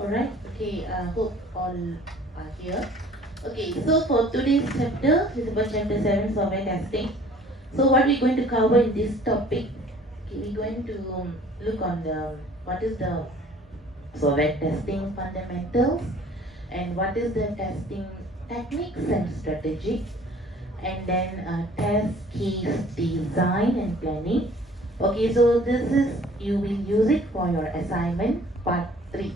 Alright, okay, hope all are here. Okay, so for today's chapter is about chapter 7, software testing. So what we're going to cover in this topic, okay, we're going to look on the what is the software testing fundamentals and what is the testing techniques and strategy, and then test case design and planning. Okay, so this is, you will use it for your assignment part 3.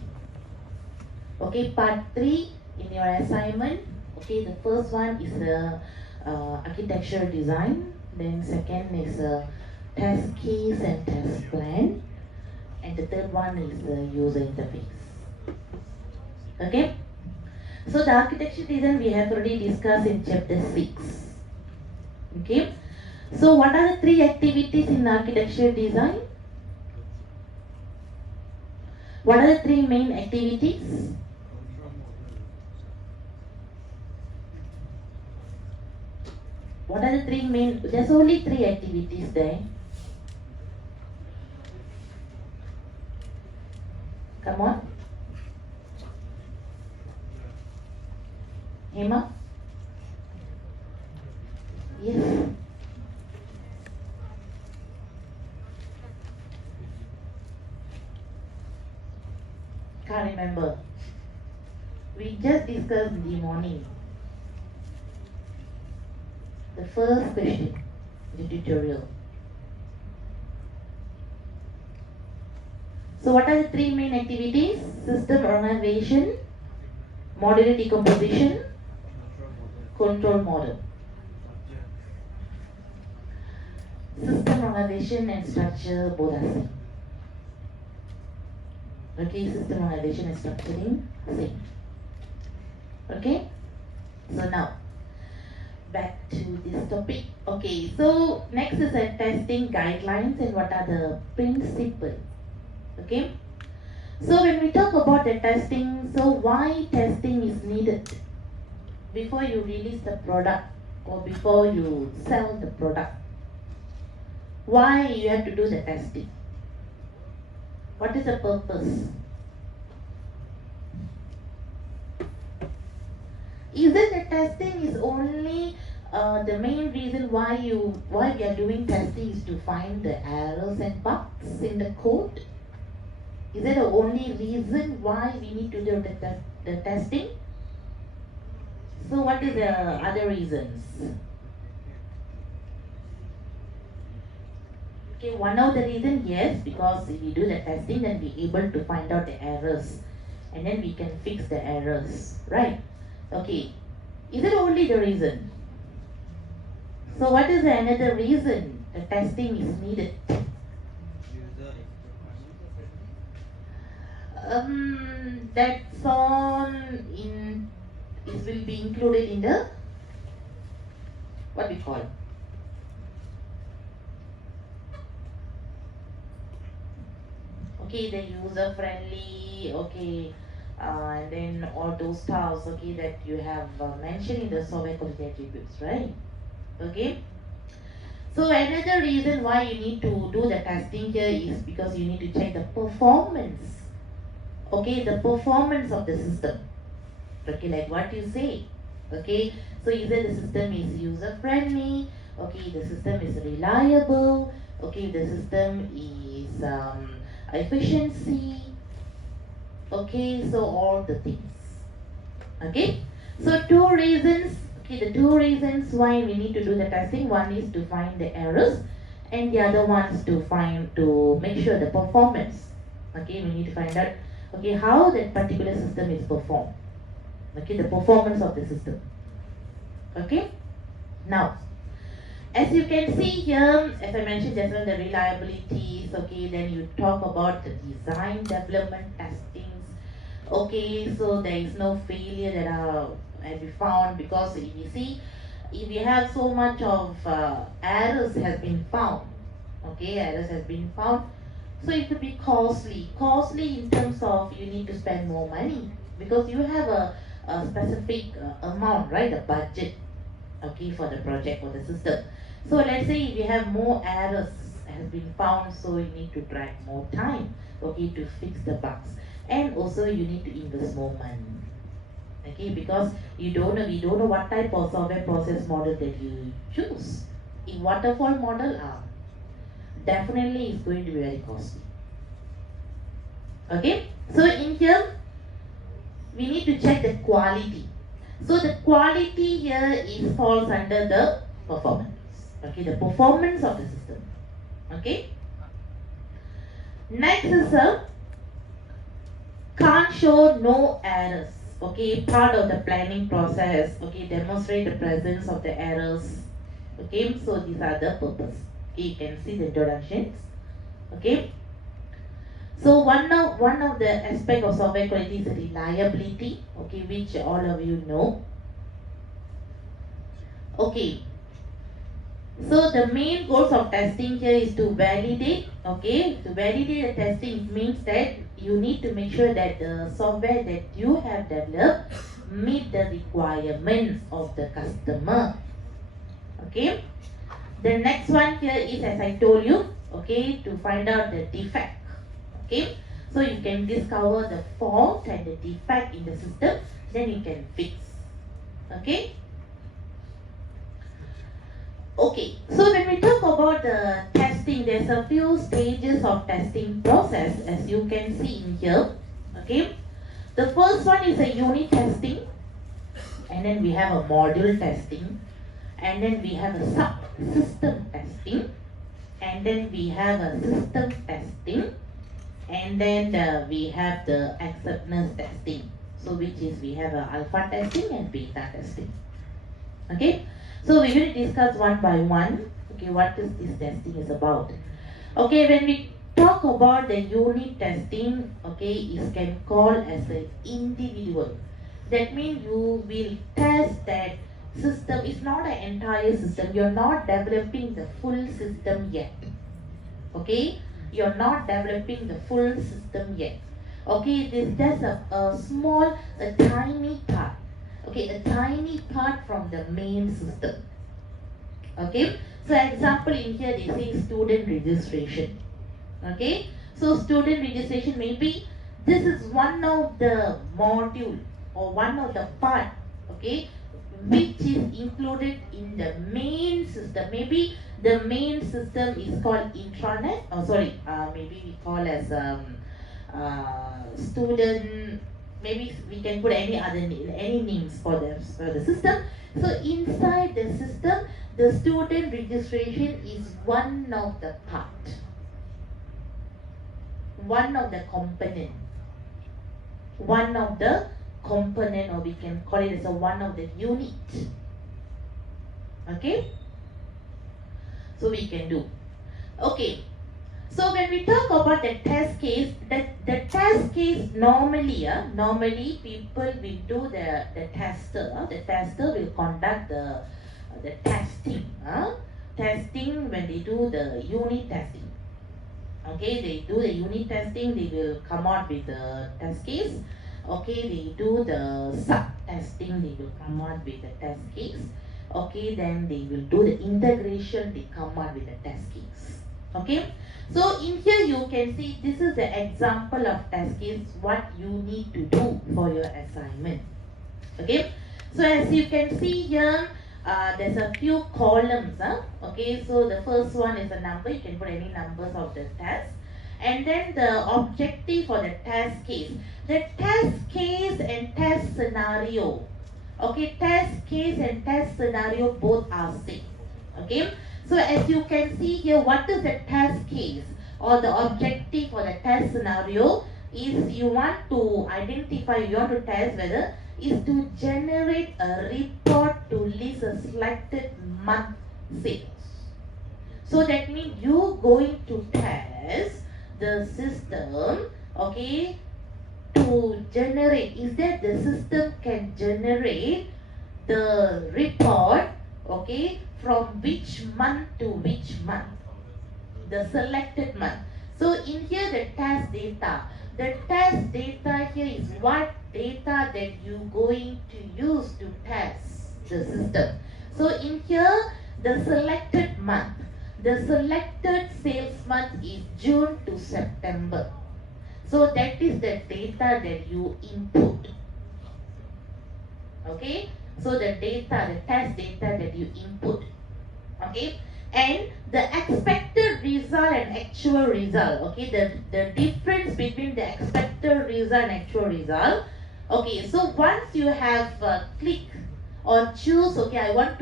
Okay, part 3 in your assignment. Okay, the first one is the architecture design. Then second is test case and test plan. And the third one is the user interface. Okay, so the architecture design we have already discussed in chapter 6. Okay, so what are the 3 activities in architecture design? What are the 3 main activities? What are the 3 main? There's only 3 activities there. Come on. Hema? Yes. Can't remember. We just discussed in the morning. The first question, the tutorial. So what are the 3 main activities? System organization, modular decomposition, control model. System organization and structure both are same. Okay, system organization and structuring same. Okay, so now back to this topic. Okay, so next is a testing guidelines and what are the principles. Okay, so when we talk about the testing, so why testing is needed before you release the product or before you sell the product? why you have to do the testing? What is the purpose? Is it the testing is only the main reason why we are doing testing is to find the errors and bugs in the code? Is it the only reason why we need to do the testing? So what is the other reasons? Okay, one of the reasons, yes, because if we do the testing, then we're able to find out the errors, and then we can fix the errors, right? Okay, is it only the reason? So what is another reason the testing is needed? That's on in, it will be included in the, what we call, okay, the user friendly, okay, and then all those stuff, okay, that you have mentioned in the software quality attributes, right? Okay. So another reason why you need to do the testing here is because you need to check the performance. Okay, the performance of the system. Okay, like what you say. Okay, so either the system is user friendly, okay, the system is reliable, okay, the system is efficiency, okay, so all the things. Okay, so two reasons. Okay, the two reasons why we need to do the testing. One is to find the errors, and the other one is to make sure the performance. Okay, we need to find out, okay, how that particular system is performed. Okay, the performance of the system. Okay, now as you can see here, as I mentioned just now, the reliabilities. Okay, then you talk about the design development testings. Okay, so there is no failure that are be found, because if you see, if you have so much of errors has been found, okay, errors has been found, so it could be costly in terms of you need to spend more money, because you have a specific amount, right, a budget, okay, for the project, for the system. So let's say if you have more errors has been found, so you need to drag more time, okay, to fix the bugs, and also you need to invest more money, okay, because we don't know what type of software process model that you choose. In waterfall model, definitely is going to be very costly. Okay, so in here we need to check the quality. So the quality here is falls under the performance. Okay, the performance of the system. Okay. Next is a can't show no errors. Okay, part of the planning process. Okay, demonstrate the presence of the errors. Okay, so these are the purpose. Okay, you can see the introductions. Okay. So one of the aspect of software quality is reliability, okay, which all of you know. Okay, so the main goals of testing here is to validate. Okay, to validate the testing means that you need to make sure that the software that you have developed meet the requirements of the customer. Okay, the next one here is, as I told you, okay, to find out the defect. Okay, so you can discover the fault and the defect in the system, then you can fix. Okay. Okay, so when we talk about the testing, there's a few stages of testing process, as you can see in here. Okay, the first one is a unit testing, and then we have a module testing, and then we have a subsystem testing, and then we have a system testing, and then we have the acceptance testing. So which is, we have a alpha testing and beta testing. Okay, so we're going to discuss one by one. Okay, what is this testing is about. Okay, when we talk about the unit testing, okay, it can call as an individual. That means you will test that system. It's not an entire system. You're not developing the full system yet. Okay, you're not developing the full system yet. Okay, this is just a small, a tiny part. Okay, a tiny part from the main system. Okay, So example in here they say student registration. Okay, so student registration, maybe this is one of the module or one of the part, okay, which is included in the main system. Maybe the main system is called intranet, maybe we call as student, maybe we can put any other name, any names for the system. So inside the system, the student registration is one of the part, one of the component, or we can call it as a one of the unit. Okay, so we can do. Okay, so when we talk about the test case, the test case normally people will do the tester will conduct the testing, testing when they do the unit testing. Okay, they do the unit testing, they will come out with the test case. Okay, they do the sub testing, they will come out with the test case. Okay, then they will do the integration, they come out with the test case. Okay, so in here you can see this is the example of test case, what you need to do for your assignment. Okay, so as you can see here, there's a few columns. Okay, so the first one is a number, you can put any numbers of the test, and then the objective for the test case. The test case and test scenario, okay, test case and test scenario both are same. Okay, so as you can see here, what is the test case or the objective for the test scenario is you want to identify, you want to test whether is to generate a report to list a selected month sales. So that means you going to test the system, okay, to generate, is that the system can generate the report, okay, from which month to which month, the selected month. So in here the test data, here is what data that you going to use to test the system. So in here the selected month, the selected sales month is June to September. So that is the data that you input. Okay, so the test data that you input. Okay, and the expected result and actual result. Okay, the difference between the expected result and actual result. Okay, so once you have click or choose, okay, I want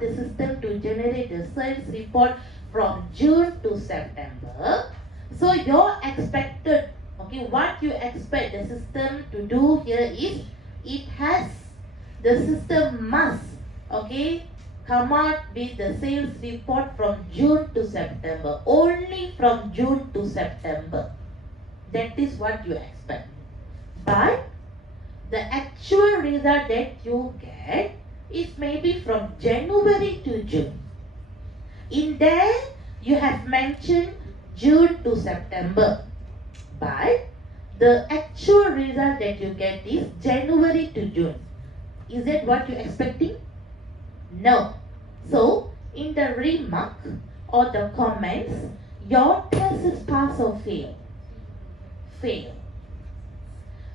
the system to generate the sales report from June to September. So your expected, okay, what you expect the system to do here is, the system must, okay, come out with the sales report from June to September, only from June to September. That is what you expect. But the actual result that you get is maybe from January to June. In there, you have mentioned June to September, but the actual result that you get is January to June. Is that what you're expecting? No. So, in the remark or the comments, your test is pass or fail? Fail.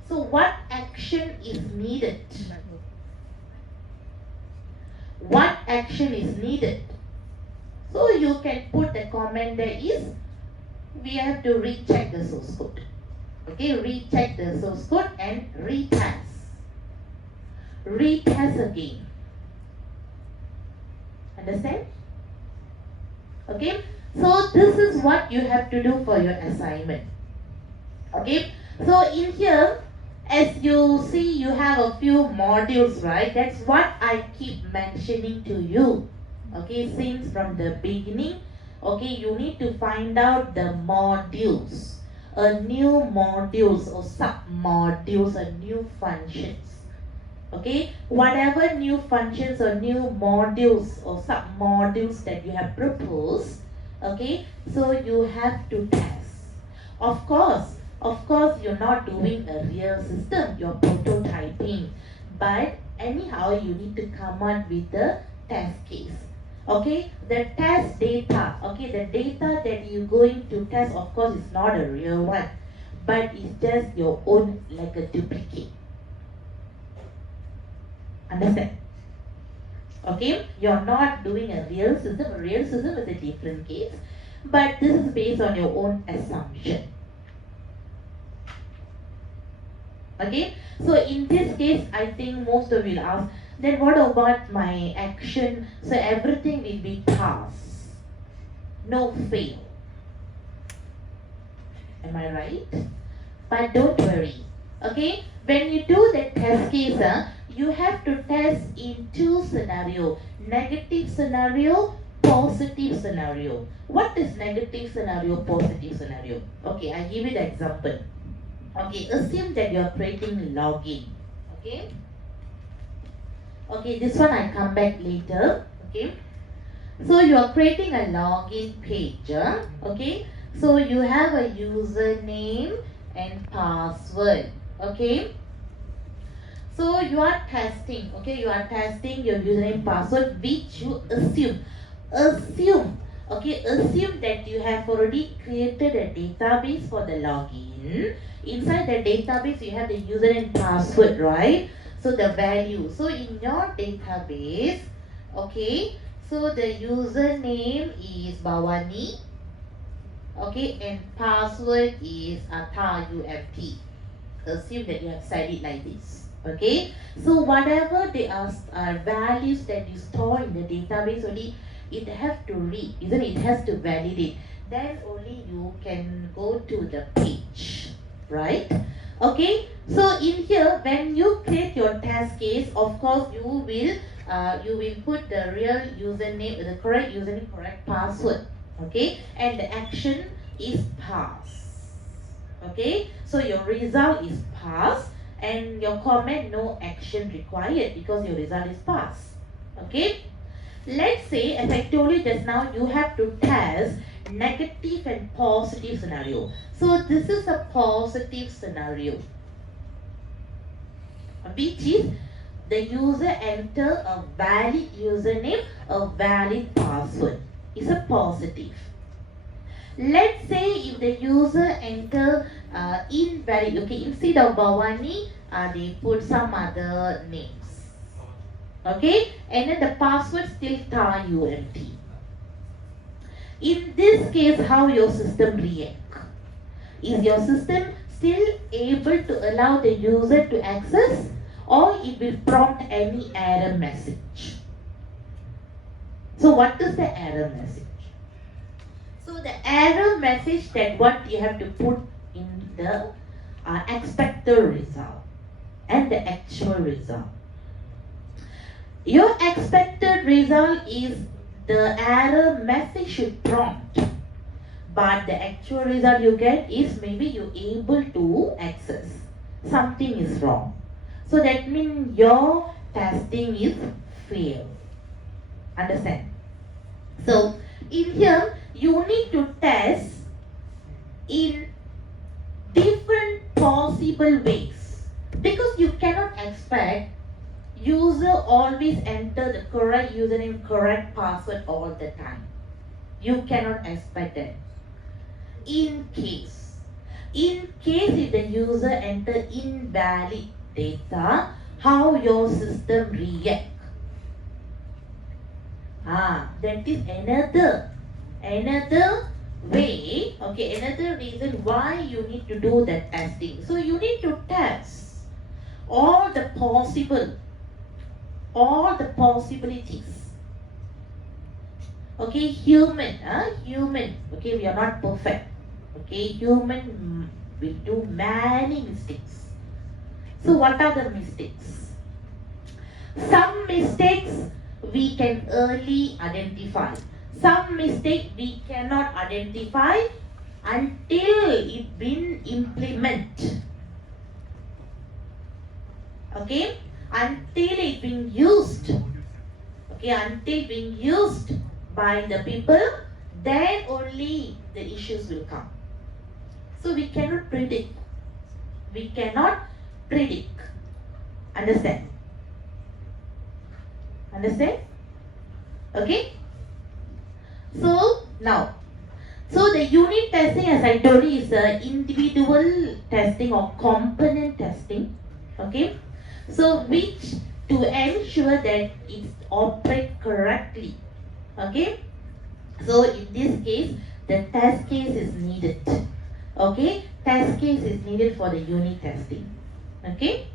So, what action is needed? What action is needed? So, you can put the comment there is, we have to recheck the source code. Okay, recheck the source code and retest. Retest again. Understand? Okay, so this is what you have to do for your assignment. Okay, so in here, as you see, you have a few modules, right? That's what I keep mentioning to you. Okay, since from the beginning, okay, you need to find out the modules, new modules or sub-modules or new functions. Okay, whatever new functions or new modules or sub-modules that you have proposed, okay, so you have to test. Of course, you're not doing a real system, you're prototyping, but anyhow, you need to come up with the test case. Okay, the test data, okay, the data that you're going to test, of course, is not a real one, but it's just your own, like a duplicate. Understand? Okay, you're not doing a real system. A real system is a different case, but this is based on your own assumption. Okay, so in this case, I think most of you will ask, then what about my action? So everything will be pass, no fail. Am I right? But don't worry. Okay, when you do the test case, you have to test in two scenarios: negative scenario, positive scenario. What is negative scenario, positive scenario? Okay, I give you the example. Okay, assume that you are creating login. Okay. Okay, this one I come back later. Okay. So you are creating a login page. Okay. So you have a username and password. Okay. So you are testing. Okay, you are testing your username password, which you assume. Okay, assume that you have already created a database for the login. Inside the database, you have the username and password, right? So the value. So in your database, okay, so the username is Bawani, okay, and password is ATAUFT. Assume that you have set it like this, okay. So whatever the values that you store in the database, only it has to read, isn't it? It has to validate. Then only you can go to the page, right? Okay. So in here, when you create your test case, of course you will put the real username, the correct username, correct password, okay, and the action is pass. Okay, so your result is pass, and your comment no action required because your result is pass. Okay, let's say, as I told you just now, you have to test negative and positive scenario. So this is a positive scenario, which is the user enter a valid username, a valid password. It's a positive. Let's say if the user enter invalid, okay, instead of Bawani, they put some other names, okay, and then the password still TAUMT. In this case, how your system react? Is your system still able to allow the user to access, or it will prompt any error message? So what is the error message? So the error message, that what you have to put in the expected result and the actual result. Your expected result is the error message should prompt, but the actual result you get is maybe you're able to access. Something is wrong. So that means your testing is failed. Understand? So in here, you need to test in different possible ways, because you cannot expect user always enter the correct username, correct password all the time. You cannot expect that. In case if the user enter invalid data, how your system react? That is another way, okay, another reason why you need to do the testing. So you need to test all the possibilities. Okay, human, okay, we are not perfect. Okay, human will do many mistakes. So what are the mistakes? Some mistakes we can early identify. Some mistake we cannot identify until it been implemented. Okay, until it being used. Okay, until being used by the people, then only the issues will come. So we cannot predict. Understand? Okay? So now, so the unit testing, as I told you, is a individual testing or component testing. Okay, so which to ensure that it operates correctly. Okay, so in this case, the test case is needed. Okay, test case is needed for the unit testing. Okay.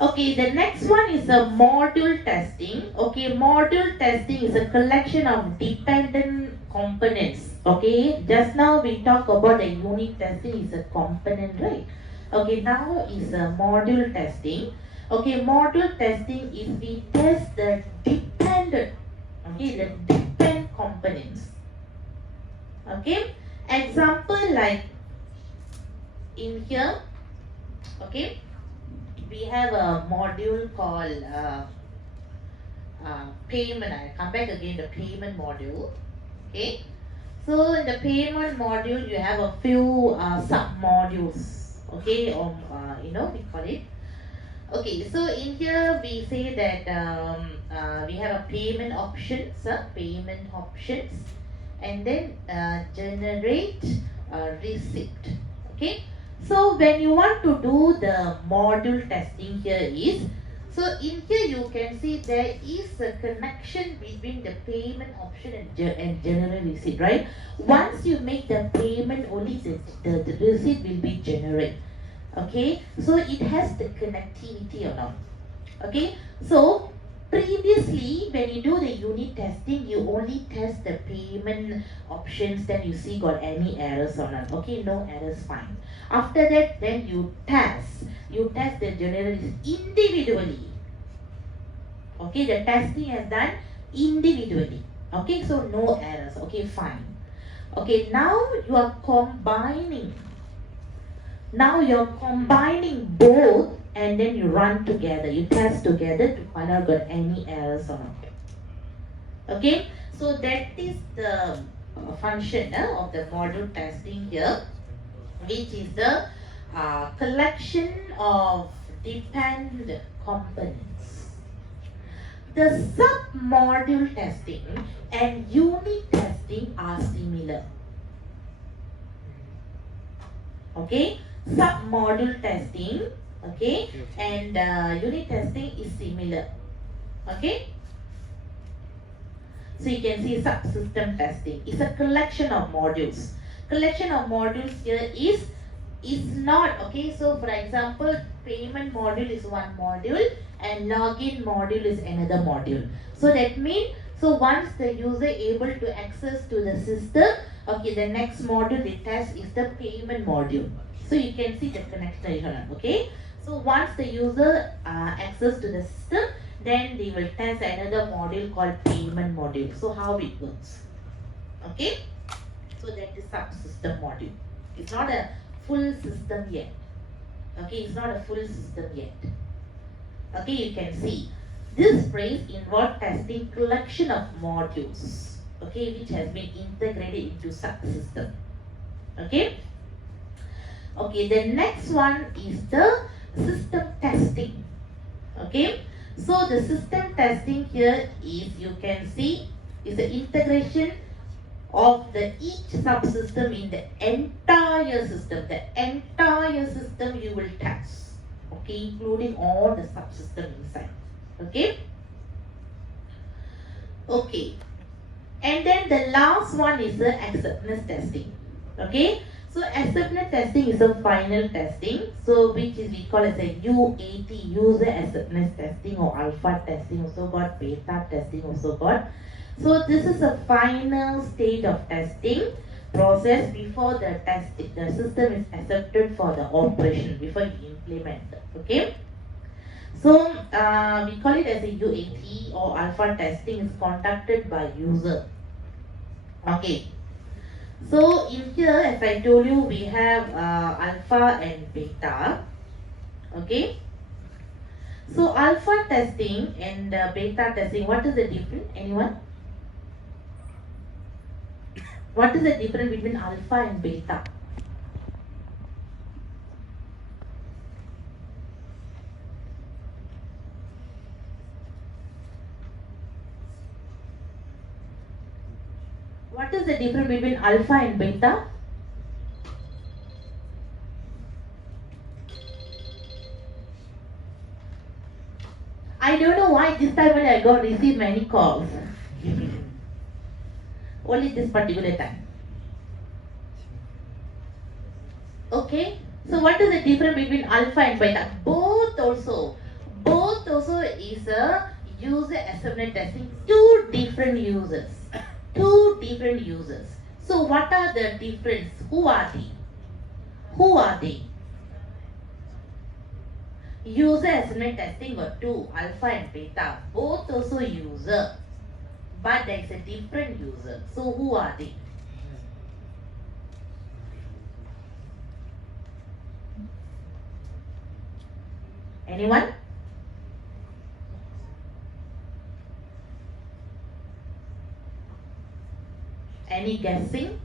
Okay, the next one is a module testing. Okay, module testing is a collection of dependent components. Okay, just now we talked about the unit testing is a component, right? Okay, now is a module testing. Okay, module testing is we test the dependent, okay, the dependent components. Okay, example like in here, okay, we have a module called payment. I come back again the payment module. Okay, so in the payment module you have a few sub modules. Okay, or we call it. Okay, so in here we say that we have a payment options, and then generate receipt. Okay, so when you want to do the module testing here is, so in here you can see there is a connection between the payment option and general receipt, right? Once you make the payment, only the receipt will be generated. Okay, so it has the connectivity or not. Okay, so previously when you do the unit testing, you only test the payment options, then you see got any errors or not. Okay, no errors, fine. After that, then you test the general individually. Okay, the testing is done individually. Okay, so no errors. Okay, fine. Okay, now you are combining. Now you're combining both, and then you run together. You test together to find out got any errors or not. Okay, so that is the function of the module testing here, which is the collection of dependent components. The sub-module testing and unit testing are similar. Okay, sub-module testing, okay, and unit testing is similar. Okay, so you can see subsystem testing is a collection of modules. Collection of modules here is not, okay, so for example, payment module is one module and login module is another module. So that means, so once the user able to access to the system, okay, the next module they test is the payment module. So you can see the connection. Okay, so once the user access to the system, then they will test another module called payment module. So how it works. Okay, so that is subsystem module. It's not a full system yet. Okay, it's not a full system yet. Okay, you can see this phrase involves testing collection of modules, okay, which has been integrated into subsystem. Okay, okay, the next one is the system testing. Okay, so the system testing here is, you can see, is the integration of the each subsystem in the entire system. The entire system you will test, okay, including all the subsystem inside. Okay, okay, and then the last one is the acceptance testing. Okay, so acceptance testing is a final testing, so which is we call as a UAT, user acceptance testing, or alpha testing also got, beta testing also got. So this is a final stage of testing process before the system is accepted for the operation, before you implement. Okay, so we call it as a UAT, or alpha testing is conducted by user. Okay, so in here, as I told you, we have alpha and beta. Okay, so alpha testing and beta testing, what is the difference? Anyone? What is the difference between alpha and beta? is the difference between alpha and beta? I don't know why this time when I got received many calls. Only this particular time. Okay, so what is the difference between alpha and beta? Both also is a user acceptance testing. Two different users. So what are the difference? Who are they? User acceptance testing got two, alpha and beta. Both also user, but there is a different user. So who are they? Anyone? Any guessing?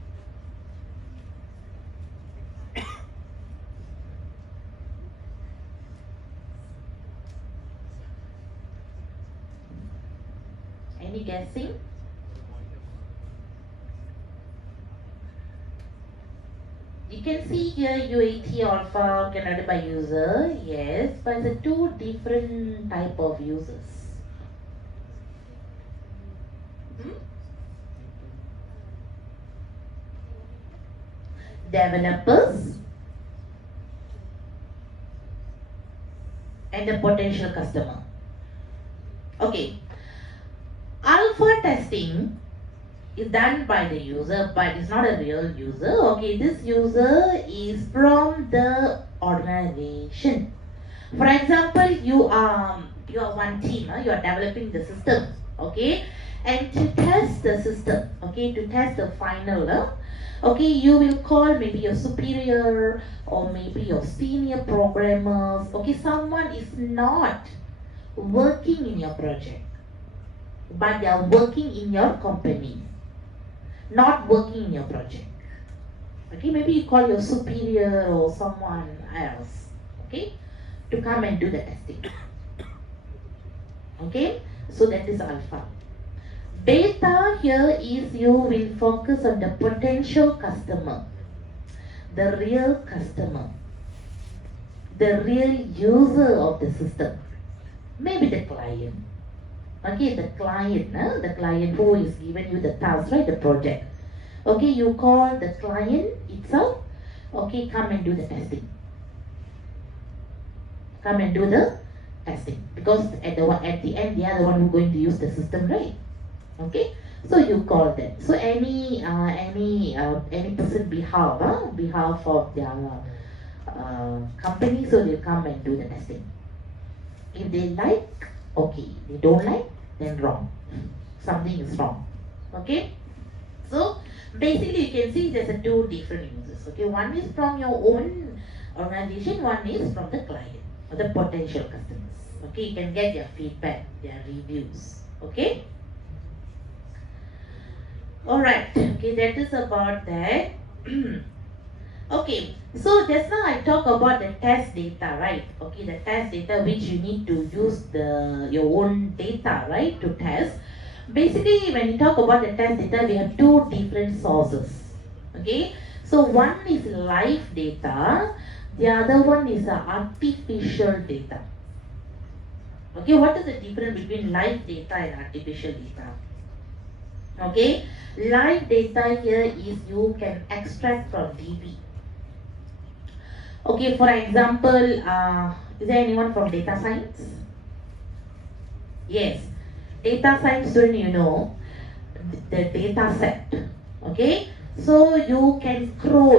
Any guessing? You can see here UAT alpha generated by user, yes, but it's two different type of users. Developers and the potential customer. Okay, alpha testing is done by the user, but it's not a real user. Okay, this user is from the organization. For example, you are one team, you are developing the system, okay, and to test the system, okay, to test the final, okay, you will call maybe your superior or maybe your senior programmers. Okay, someone is not working in your project, but they are working in your company, not working in your project. Okay, maybe you call your superior or someone else, okay, to come and do the testing. Okay, so that is alpha. Beta here is you will focus on the potential customer, the real customer, the real user of the system, maybe the client. Okay, the client who is given you the task, right, the project. Okay, you call the client itself, okay, come and do the testing. Come and do the testing, because at the end they are the one who going to use the system, right? Okay, so you call them. So any person behalf of their company, so they come and do the testing. If they like, okay. They don't like, then wrong. Something is wrong. Okay. So basically, you can see there's a two different users. Okay, one is from your own organization, one is from the client or the potential customers. Okay, you can get their feedback, their reviews. Okay. Alright, okay, that is about that. Okay, so just now I talk about the test data, right? Okay, the test data which you need to use your own data, right, to test. Basically, when you talk about the test data, we have two different sources. Okay, so one is live data, the other one is artificial data. Okay, what is the difference between live data and artificial data? Okay, live data here is you can extract from DB. Okay, for example, is there anyone from data science? Yes, data science student, you know the data set. Okay, so you can crawl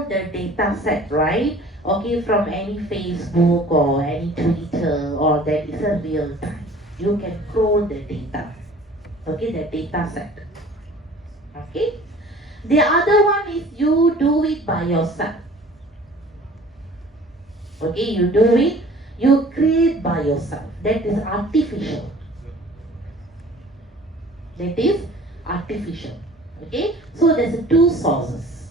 the data set, right? Okay, from any Facebook or any Twitter, or that is a real time. You can crawl the data. Okay, the data set. Okay, the other one is you do it by yourself. Okay, you create by yourself. That is artificial. Okay, so there's two sources.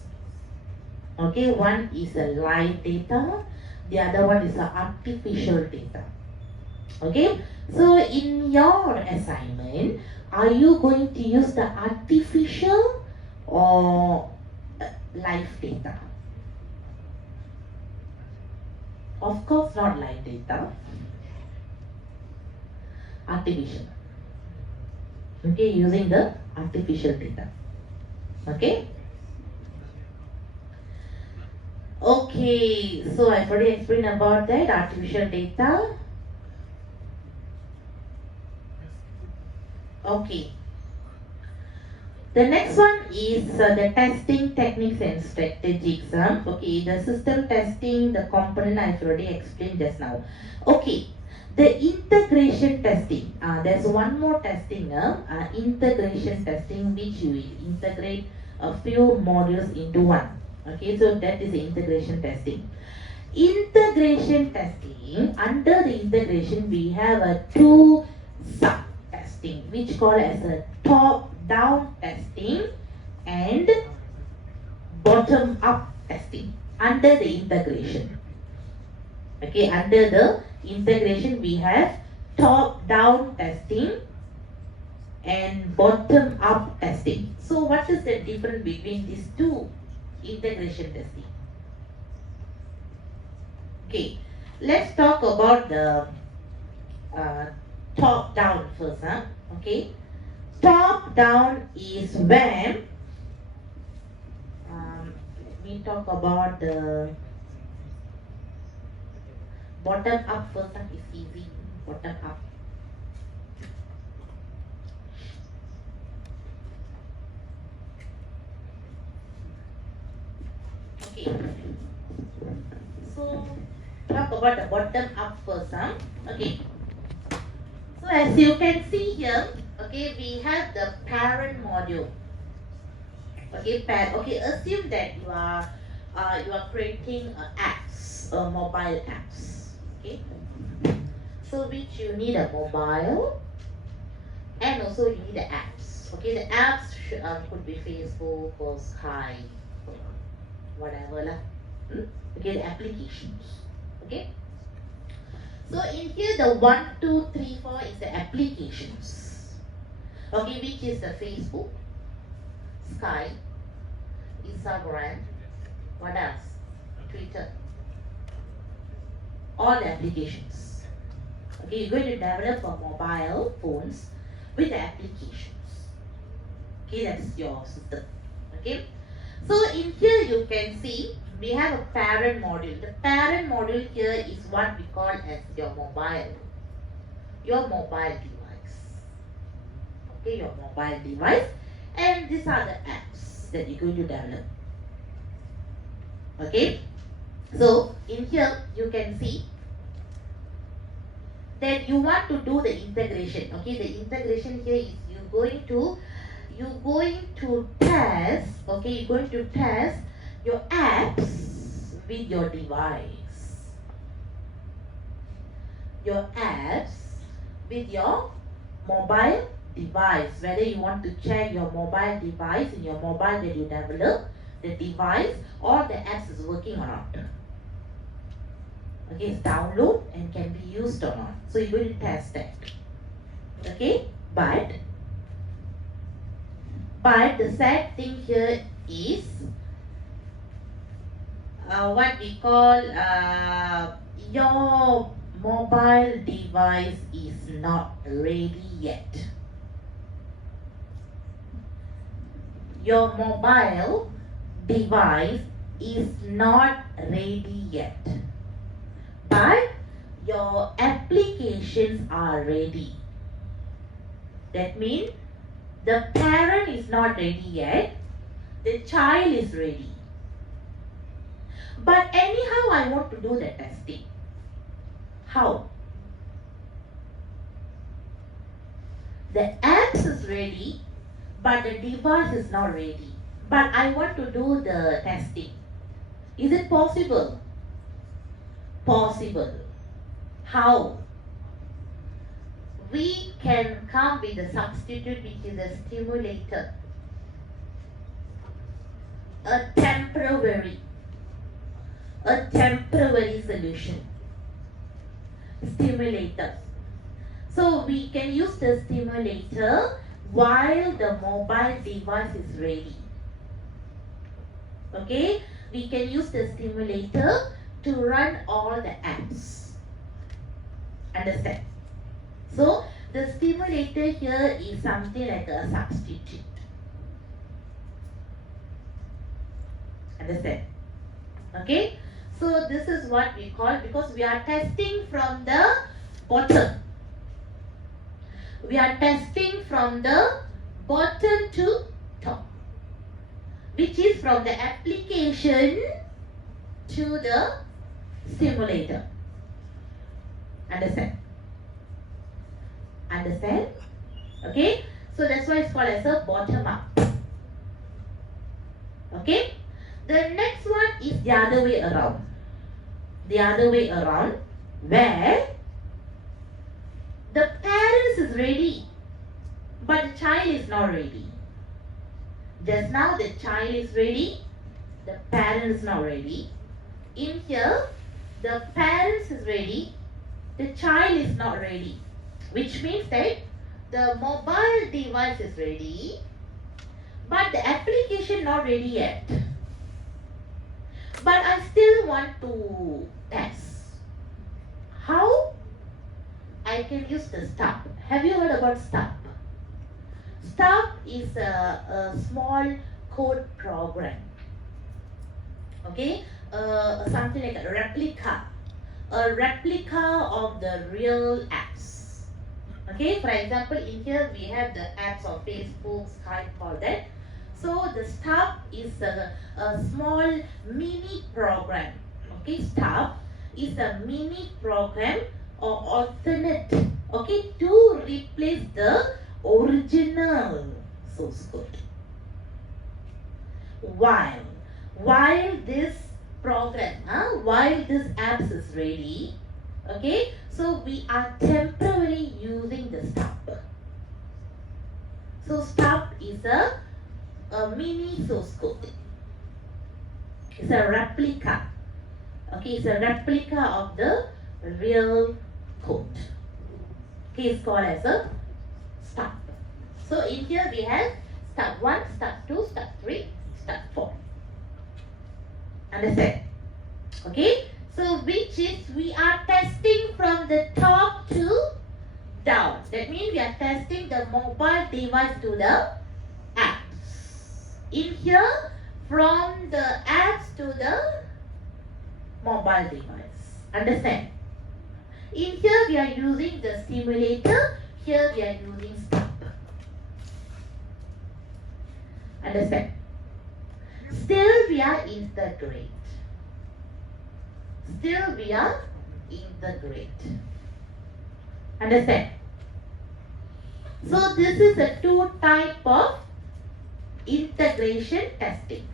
Okay, one is a live data, the other one is a artificial data. Okay, so in your assignment, Are you going to use the artificial or live data? Of course not live data, artificial. Okay, using the artificial data. Okay. Okay, so I've already explained about that artificial data. Okay. The next one is the testing techniques and strategies. Okay, the system testing, the component I've already explained just now. Okay, the integration testing. There's one more testing, integration testing, which you integrate a few modules into one. Okay, so that is the integration testing. Integration testing, under the integration, we have a two sub testing, which called as a top-down testing and bottom-up testing under the integration. Okay, under the integration, we have top-down testing and bottom-up testing. So, what is the difference between these two integration testing? Okay, let's talk about the top down first. Okay, top down is when let me talk about the bottom up first. Is easy. Bottom up. Okay, so talk about the bottom up first. Okay. So as you can see here, okay, we have the parent module. Okay, okay, assume that you are creating apps, mobile apps. Okay, so which you need a mobile, and also you need the apps. Okay, the apps could be Facebook or Skype, or whatever lah. Okay, the applications. Okay. So in here the 1, 2, 3, 4 is the applications. Okay, which is the Facebook, Skype, Instagram, what else? Twitter. All the applications. Okay, you're going to develop a mobile phones with the applications. Okay, that's your system. Okay. So in here you can see we have a parent module. The parent module here is what we call as your mobile device. Okay, your mobile device, and these are the apps that you're going to develop. Okay, so in here you can see that you want to do the integration. Okay, the integration here is you're going to test. Okay, you're going to test your apps with your device. Your apps with your mobile device. Whether you want to check your mobile device in your mobile that you develop, the device or the apps is working or not. Okay, it's download and can be used or not. So you're going to test that. Okay, but the sad thing here is what we call your mobile device is not ready yet. Your mobile device is not ready yet, but your applications are ready. That means the parent is not ready yet, the child is ready. But anyhow, I want to do the testing. How? The apps is ready, but the device is not ready. But I want to do the testing. Is it possible? Possible. How? We can come with a substitute, which is a stimulator. A temporary solution. Stimulator. So we can use the stimulator while the mobile device is ready. Okay, we can use the stimulator to run all the apps. Understand? So the stimulator here is something like a substitute. Understand? Okay, so this is what we call, because we are testing from the bottom. We are testing from the bottom to top, which is from the application to the simulator. Understand? Understand? Okay, so that's why it's called as a bottom up. Okay, the next one is the other way around. The other way around, where the parents is ready, but the child is not ready. Just now the child is ready, the parent is not ready. In here, the parents is ready, the child is not ready. Which means that the mobile device is ready, but the application not ready yet. But I still want to test. How? I can use the stop. Have you heard about stop? Stop is a small code program. Okay, something like a replica of the real apps. Okay, for example, in here we have the apps of Facebook, Skype, all that. So the stop is a small mini program. Okay, stop is a mini program or alternate, okay, to replace the original source code. While this program, while this apps is ready, okay, so we are temporarily using the stop. So stop is a mini source code. It's a replica. Okay, it's a replica of the real code. Okay, it's called as a stop. So in here we have step 1, step 2, step 3, step 4. Understand? Okay, so which is we are testing from the top to down. That means we are testing the mobile device to the apps. In here, from the apps to the mobile device. Understand? In here we are using the stimulator, here we are using stop. Understand? Still we are integrate. Still we are integrate. Understand? So this is a two type of integration testing.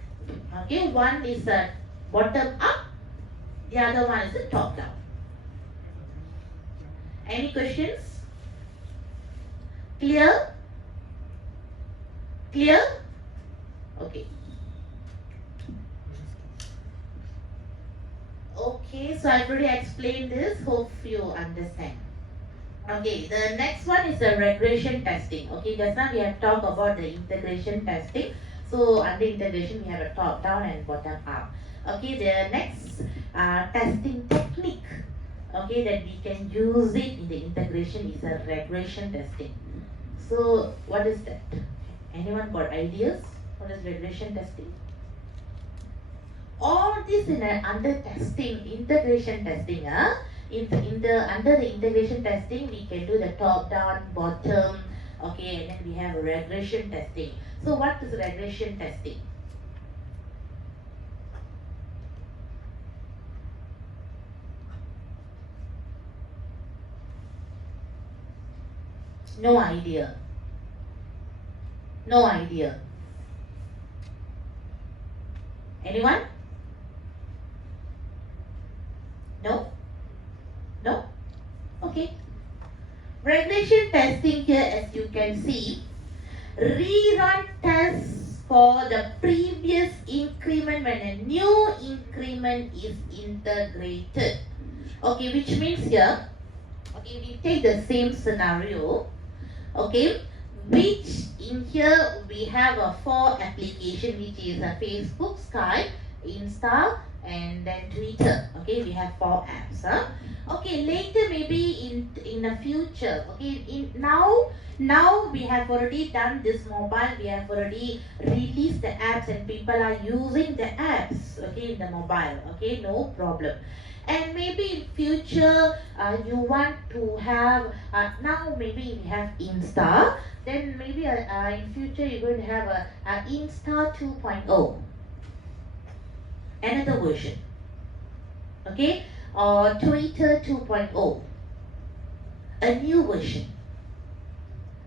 Okay, one is a bottom up, the other one is a top down. Any questions? Clear? Clear? Okay. Okay, so I've already explained this. Hope you understand. Okay, the next one is the regression testing. Okay, just now we have talked about the integration testing. So under integration, we have a top down and bottom up. Okay, the next testing technique, okay, that we can use it in the integration is a regression testing. So what is that? Anyone got ideas? What is regression testing? All this in under testing, integration testing. Under the integration testing, we can do the top down, bottom, okay, and then we have regression testing. So what is regression testing? No idea. No idea. Anyone? No? No? Okay. Regression testing here, as you can see, rerun tests for the previous increment when a new increment is integrated. Okay, which means here, okay, we take the same scenario. Okay, which in here we have a 4 application, which is a Facebook, Skype, Insta, and then Twitter. Okay, we have 4 apps. Okay, later maybe in the future. Okay, in now we have already done this mobile. We have already released the apps and people are using the apps. Okay, in the mobile. Okay, no problem. And maybe in future you want to have now maybe we have Insta, then maybe in future you're going to have a Insta 2.0, another version. Okay, or Twitter 2.0, a new version,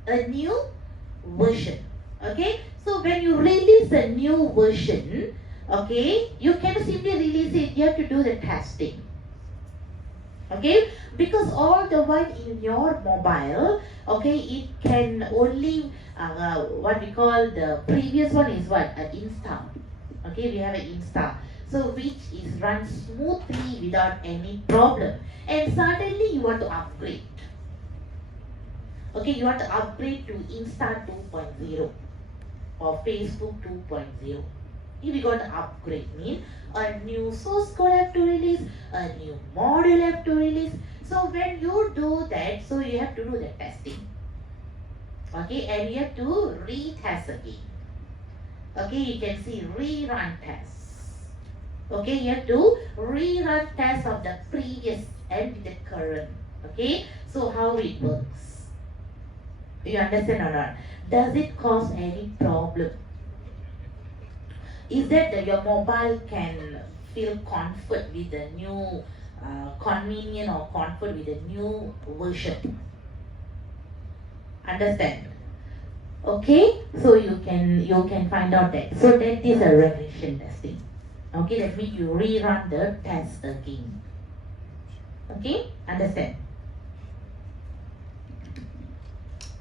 a new version. Okay, so when you release a new version, okay, you can simply release it. You have to do the testing. Okay, because all the while in your mobile, okay, it can only what we call the previous one is what, an Insta. Okay, we have an Insta, so which is run smoothly without any problem, and suddenly you want to upgrade. Okay, you want to upgrade to Insta 2.0 or Facebook 2.0. If you got to upgrade, mean a new source code have to release, a new module have to release. So when you do that, so you have to do the testing. Okay, and you have to retest again. Okay, you can see rerun tests. Okay, you have to rerun tests of the previous and the current. Okay, so how it works? You understand or not? Does it cause any problem? Is that your mobile can feel comfort with the new convenient or comfort with the new version? Understand? Okay, so you can find out that. So that is a regression testing. Okay, that means you rerun the test again. Okay, understand?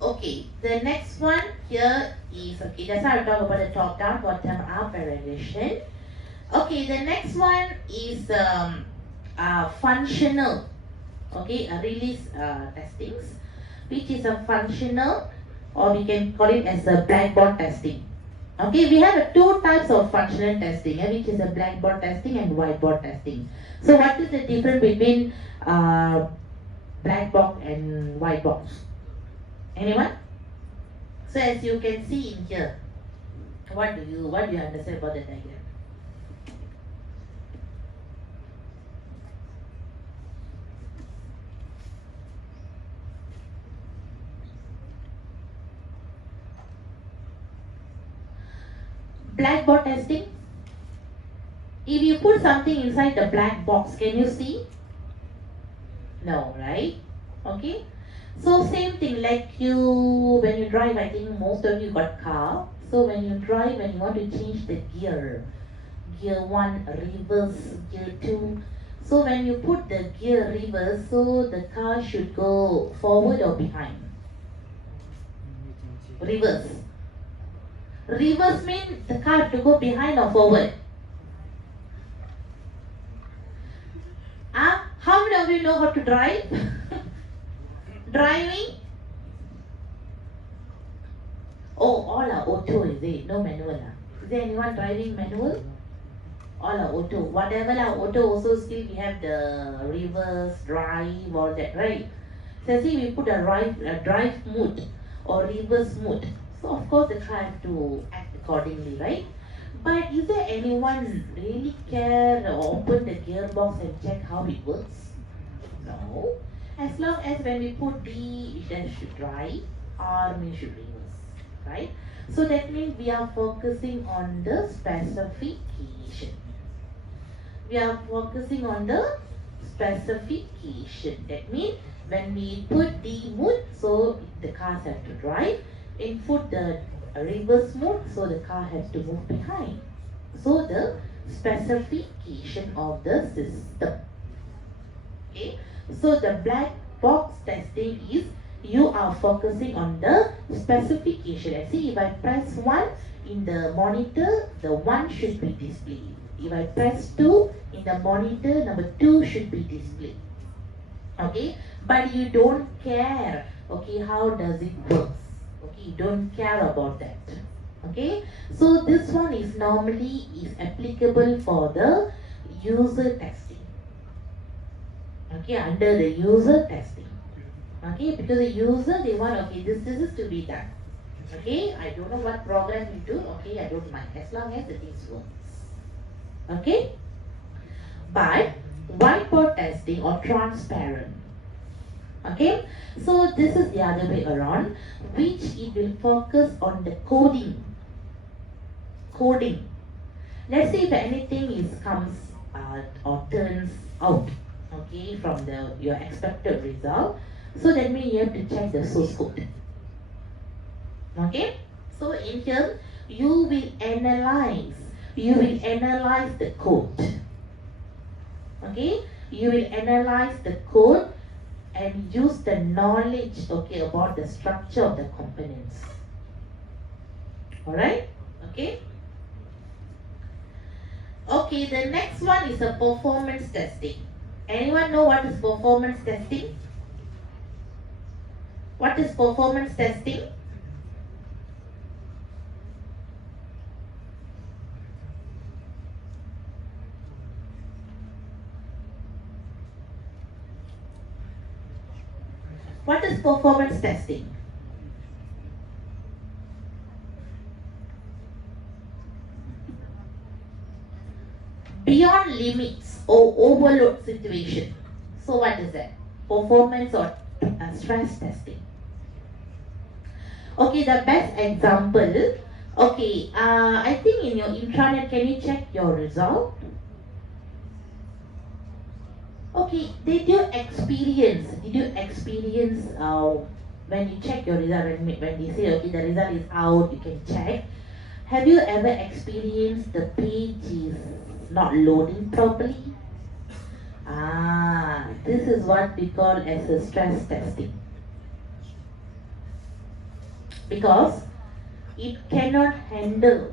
Okay, the next one here is, okay, that's how I talk about the top down, bottom up regression. Okay, the next one is functional, okay, release testings, which is a functional, or we can call it as a blackboard testing. Okay, we have two types of functional testing, which is a blackboard testing and whiteboard testing. So what is the difference between black box and white box? Anyone? So as you can see in here, what do you understand about the diagram? Blackboard testing. If you put something inside the black box, can you see? No, right? Okay. So same thing like when you drive, I think most of you got car. So when you drive, when you want to change the gear 1, reverse, gear 2. So when you put the gear reverse, so the car should go forward or behind? Reverse. Reverse means the car have to go behind or forward? How many of you know how to drive? Driving? Oh, all are auto, is it? No manual. Is there anyone driving manual? All are auto. Whatever are auto, also still we have the reverse, drive, all that, right? So see, we put a drive mode or reverse mode. So of course the car have to act accordingly, right? But is there anyone really care or open the gearbox and check how it works? No. As long as when we put D, it should drive, R means should reverse, right? So that means we are focusing on the specification. We are focusing on the specification. That means when we put D mode, so the cars have to drive. And put the reverse mode, so the car has to move behind. So the specification of the system. Okay. So the black box testing is you are focusing on the specification. Let's see, if I press 1 in the monitor, the 1 should be displayed. If I press 2 in the monitor, number 2 should be displayed. Okay, but you don't care, okay, how does it work? Okay, you don't care about that. Okay, so this one is normally is applicable for the user testing. Okay, under the user testing. Okay, because the user they want, okay, this is to be done. Okay, I don't know what program you do. Okay, I don't mind as long as the things works. Okay, but whiteboard testing or transparent. Okay, so this is the other way around, which it will focus on the coding. Let's say if anything is comes or turns out, okay, from the your expected result, so that means you have to check the source code. Okay, so in here you will analyze the code. Okay, you will analyze the code and use the knowledge, okay, about the structure of the components. All right, okay. Okay, the next one is a performance testing. Anyone know what is performance testing? What is performance testing? What is performance testing? Beyond limits or overload situation. So what is that? Performance or stress testing. Okay, the best example. Okay, I think in your intranet, can you check your result? Okay, did you experience when you check your result, when they say, okay, the result is out, you can check. Have you ever experienced the page is not loading properly? This is what we call as a stress testing. Because it cannot handle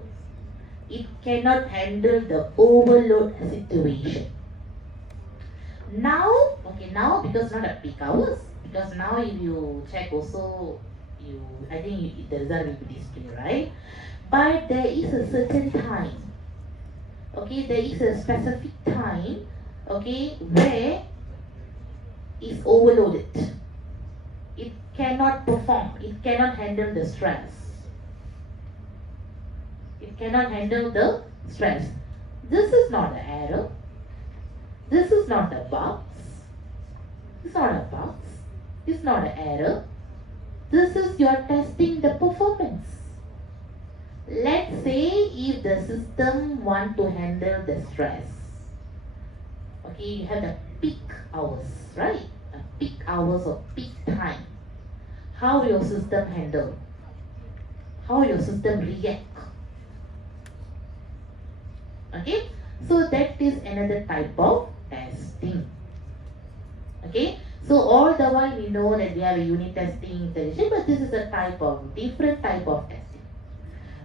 the overload situation. Now because not at peak hours, because now if you check also, I think the result will be displayed, right? But there is a certain time, okay, there is a specific time, okay, where it's overloaded. It cannot perform, it cannot handle the stress. It cannot handle the stress. This is not an error. This is not a box. It's not a box. It's not an error. This is your testing the performance. Let's say if the system want to handle the stress. Okay, you have the peak hours, right? A peak hours or peak time. How your system handle? How your system react? Okay, so that is another type of testing. Okay, so all the while we know that we have a unit testing, integration, but this is a different type of testing.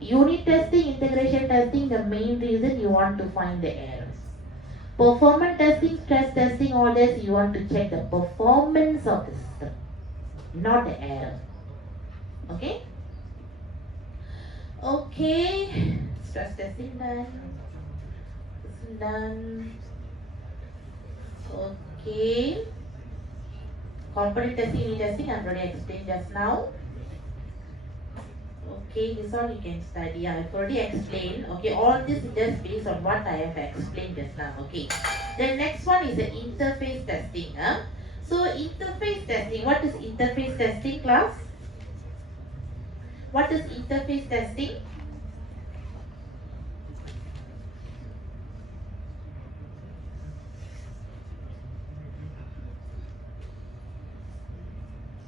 Unit testing, integration testing, the main reason you want to find the errors. Performance testing, stress testing, all this you want to check the performance of the system, not the error. Okay. Okay, stress testing done. Done. Okay. Component testing, unit testing, I've already explained just now. Okay, this one you can study. I've already explained. Okay, all this is just based on what I have explained just now. Okay. The next one is the interface testing. So interface testing. What is interface testing, class? What is interface testing?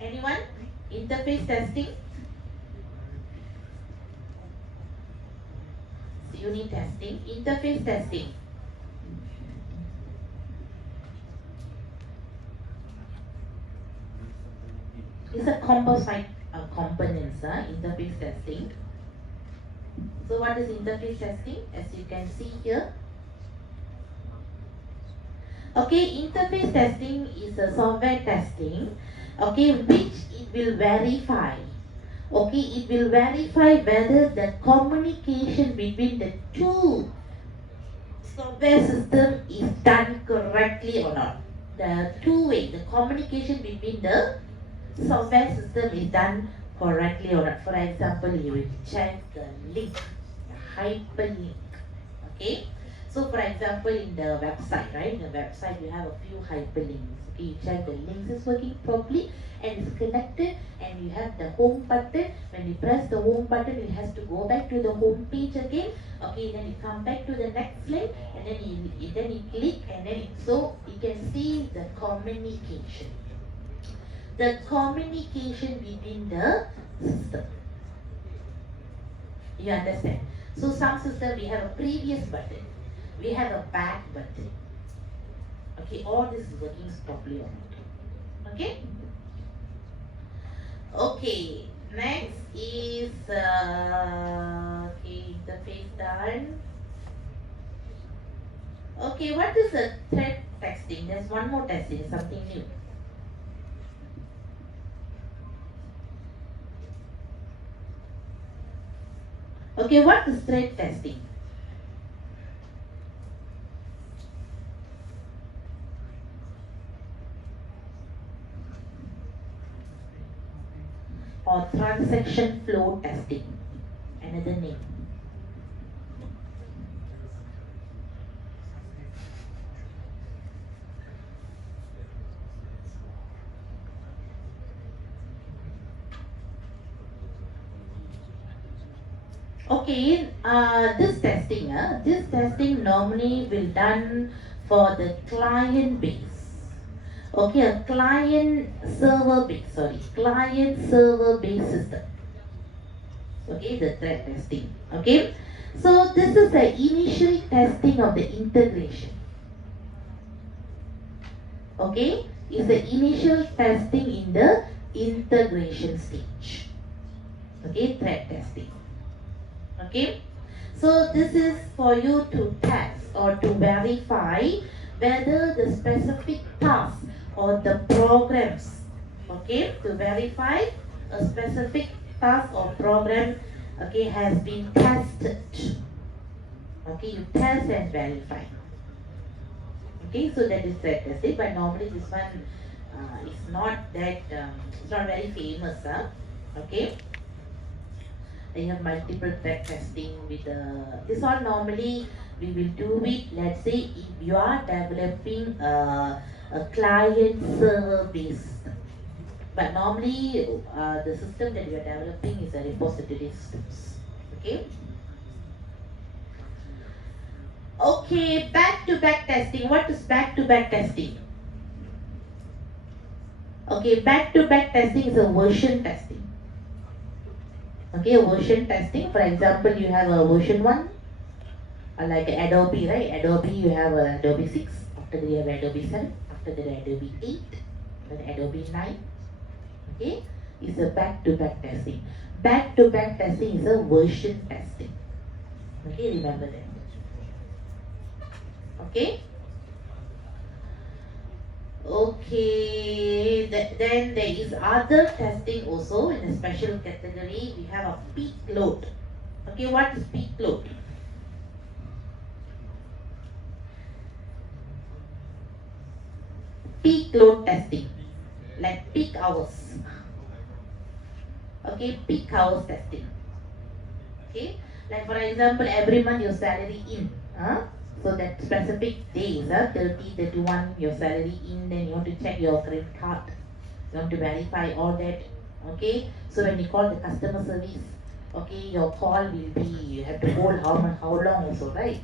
Anyone? Interface testing? Unit testing, interface testing. It's a composite components, interface testing. So what is interface testing? As you can see here. Okay, interface testing is a software testing, okay, which it will verify Okay, it will verify whether the communication between the two software system is done correctly or not. The two-way, the communication between the software system is done correctly or not. For example, you will check the link, the hyperlink. Okay, so for example, in the website, right? In the website, you have a few hyperlinks. Okay, you check the links is working properly and it's connected, and you have the home button. When you press the home button, it has to go back to the home page again. Okay, then you come back to the next link, and then you click, and then so you can see the communication. The communication between the system. You understand? So some system we have a previous button, we have a back button. Okay, all this is working properly or not. Okay? Okay, next is okay, interface done. Okay, what is a thread texting? There's one more testing, something new. Okay, what is thread testing? Or transaction flow testing, another name. Okay, this testing normally will done for the client base. Okay, a client server based system. Okay, the thread testing. Okay, so this is the initial testing of the integration. Okay, is the initial testing in the integration stage. Okay, thread testing. Okay, so this is for you to test or to verify whether the specific task or the programs, okay, to verify a specific task or program, okay, has been tested. Okay, you test and verify. Okay, so that is thread testing, but normally this one is not that it's not very famous, okay. They have multiple thread testing with this one. Normally we will do it, let's say if you are developing a client server based system, but normally the system that you are developing is a repository systems. Okay, okay, back-to-back testing. What is back-to-back testing? Okay, back-to-back testing is a version testing. Okay, version testing. For example, you have a version 1, like Adobe, right? Adobe, you have Adobe 6, after that you have Adobe 7, after that Adobe 8, then Adobe 9. Okay, it's a back-to-back testing. Back-to-back testing is a version testing. Okay, remember that. Okay. Okay, then there is other testing also in a special category. We have a peak load. Okay, what is peak load? Peak load testing, like peak hours. Okay, peak hours testing. Okay, like for example, every month your salary in. So that specific days, 30, 31, your salary in, then you have to check your credit card. You have to verify all that. Okay, so when you call the customer service, okay, your call will be, you have to hold how long also, right?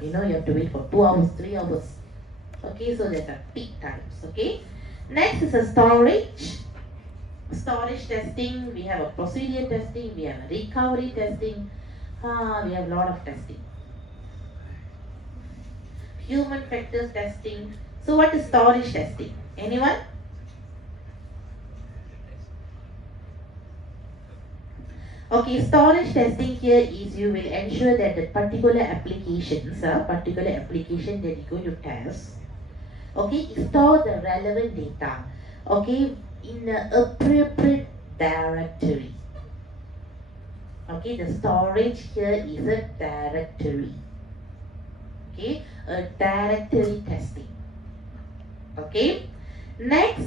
You have to wait for 2 hours, 3 hours. Okay, so there's a peak times. Okay, next is a storage testing. We have a procedure testing, we have a recovery testing, we have a lot of testing. Human factors testing. So what is storage testing? Anyone? Okay, storage testing here is you will ensure that the particular application that you're going to test, okay, store the relevant data, okay, in the appropriate directory. Okay, the storage here is a directory. Okay, a directory testing. Okay, next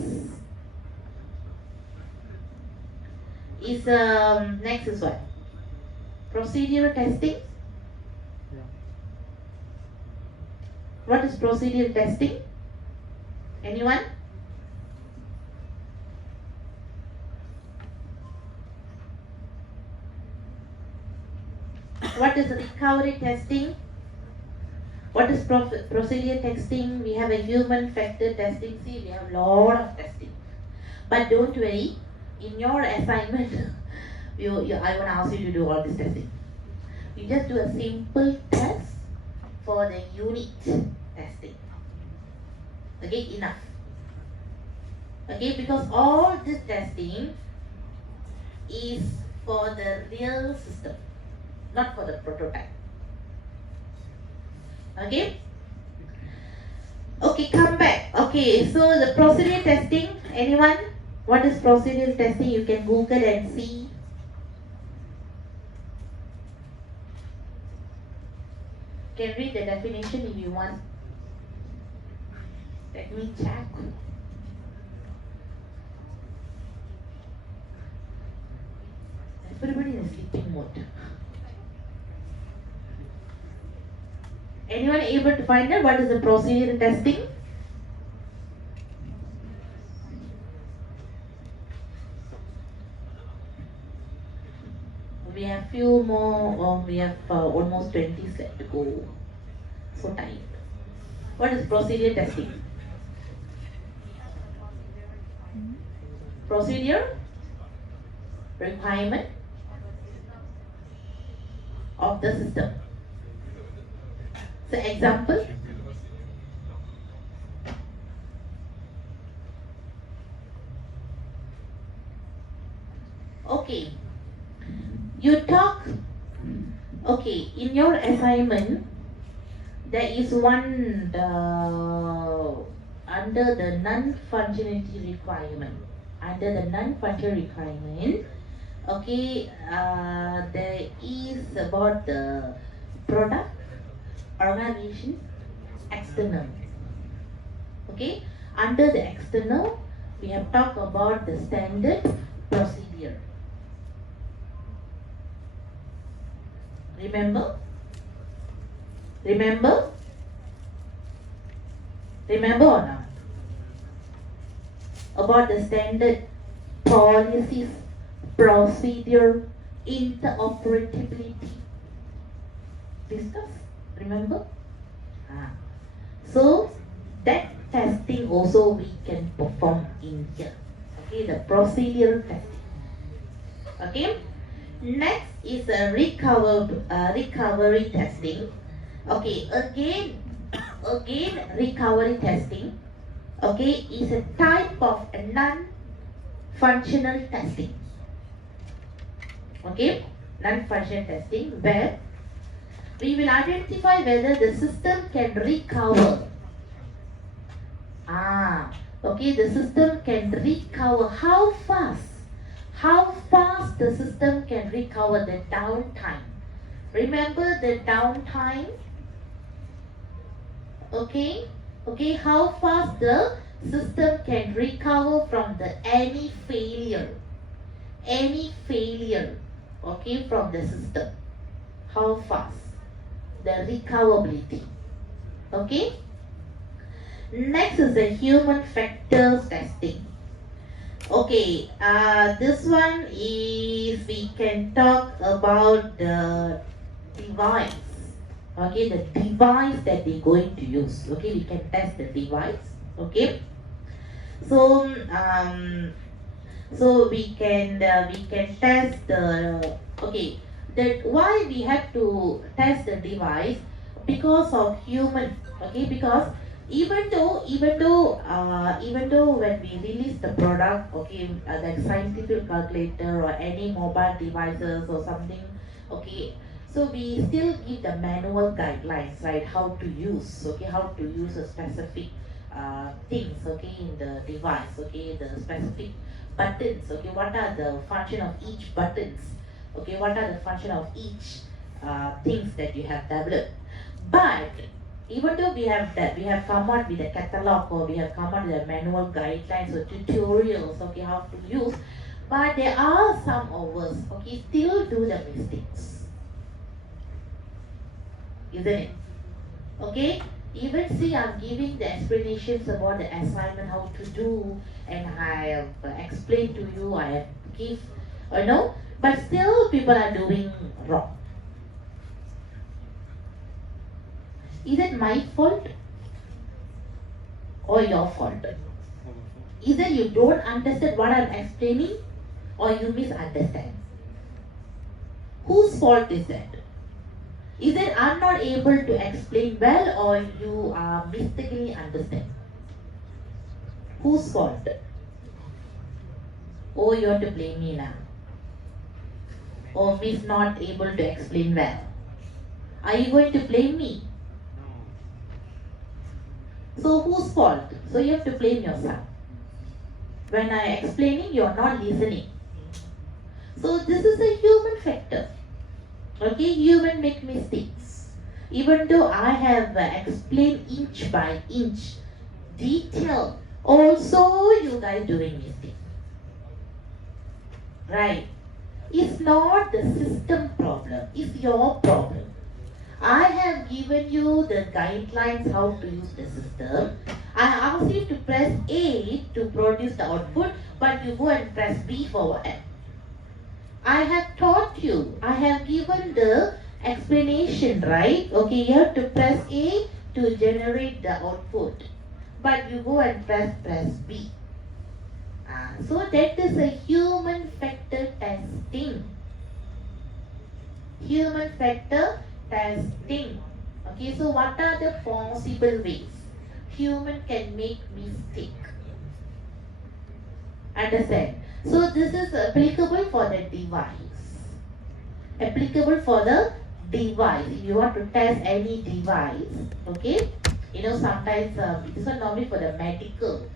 is what? Procedural testing. What is procedural testing? Anyone? What is recovery testing? What is procedure testing? We have a human factor testing. See, we have a lot of testing. But don't worry, in your assignment, I want to ask you to do all this testing. You just do a simple test for the unit testing. Okay, enough. Okay, because all this testing is for the real system, not for the prototype. Okay? Okay, come back. Okay, so the procedure testing, anyone? What is procedure testing? You can Google and see. You can read the definition if you want. Let me check. Everybody in a sleeping mode. Anyone able to find out what is the procedure testing? We have few more, we have almost 20 left to go. So tight. What is procedure testing? Procedure, requirement of the system. So example, okay, you talk, okay, in your assignment, there is one under the non-functionality requirement. Under the non-functional requirement, okay, there is about the product, organization, external. Okay, under the external, we have talked about the standard procedure. Remember? Remember? Remember or not? About the standard policies, procedure, interoperability. Discuss? Remember? So that testing also we can perform in here. Okay, the procedure testing. Okay. Next is a recovery testing. Okay, again recovery testing. Okay, is a type of a non-functional testing. Okay, non-functional testing where we will identify whether the system can recover. Okay, the system can recover. How fast the system can recover the downtime. Remember the downtime? Okay, how fast the system can recover from any failure, okay, from the system. How fast? The recoverability. Okay. Next is the human factors testing. Okay, this one is we can talk about the device. Okay, the device that they're going to use. Okay, we can test the device. Okay, so we can test the that why we have to test the device because of human. Okay, because even though when we release the product, okay, like scientific calculator or any mobile devices or something, okay, so we still give the manual guidelines, right? How to use, okay, how to use a specific things, okay, in the device, okay, the specific buttons, okay, what are the function of each buttons. Okay, what are the function of each things that you have developed. But even though we have that, we have come out with a catalog, or we have come out with a manual guidelines or tutorials, okay, how to use, but there are some of us, okay, still do the mistakes, isn't it? Okay, even see, I'm giving the explanations about the assignment, how to do, and I have explained to you, I have give, no, but still people are doing wrong. Is it my fault or your fault? Either you don't understand what I'm explaining or you misunderstand. Whose fault is that? Is it I'm not able to explain well or you are mistakenly understand? Whose fault? Oh, you have to blame me now. Or Miss not able to explain well. Are you going to blame me? So whose fault? So you have to blame yourself. When I am explaining, you are not listening. So this is a human factor. Okay, human make mistakes. Even though I have explained inch by inch, detail, also you guys doing mistake. Right? It's not the system problem, it's your problem. I have given you the guidelines how to use the system. I asked you to press A to produce the output, but you go and press B for what? I have taught you. I have given the explanation, right? Okay, you have to press A to generate the output, but you go and press B. So that is a human factor testing. Human factor testing. Okay, so what are the possible ways human can make mistake? Understand? So this is applicable for the device. Applicable for the device. If you want to test any device, okay, you know, sometimes this one normally for the medical.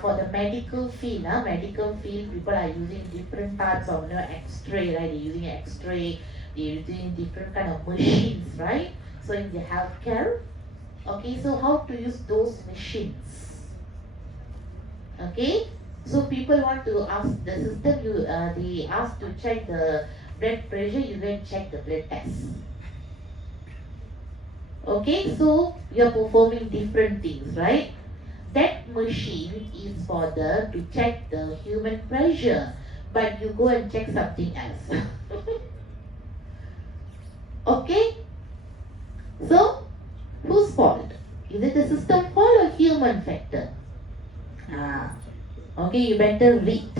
For the medical field, medical field, people are using different types of, you know, X-ray, right? They're using X-ray. They're using different kind of machines, right? So in the healthcare, okay, so how to use those machines? Okay, so people want to ask the system, they ask to check the blood pressure, you go and check the blood test. Okay, so you're performing different things, right? That machine is for to check the human pressure, but you go and check something else. Okay? So, whose fault? Is it the system fault or human factor? Okay, you better read.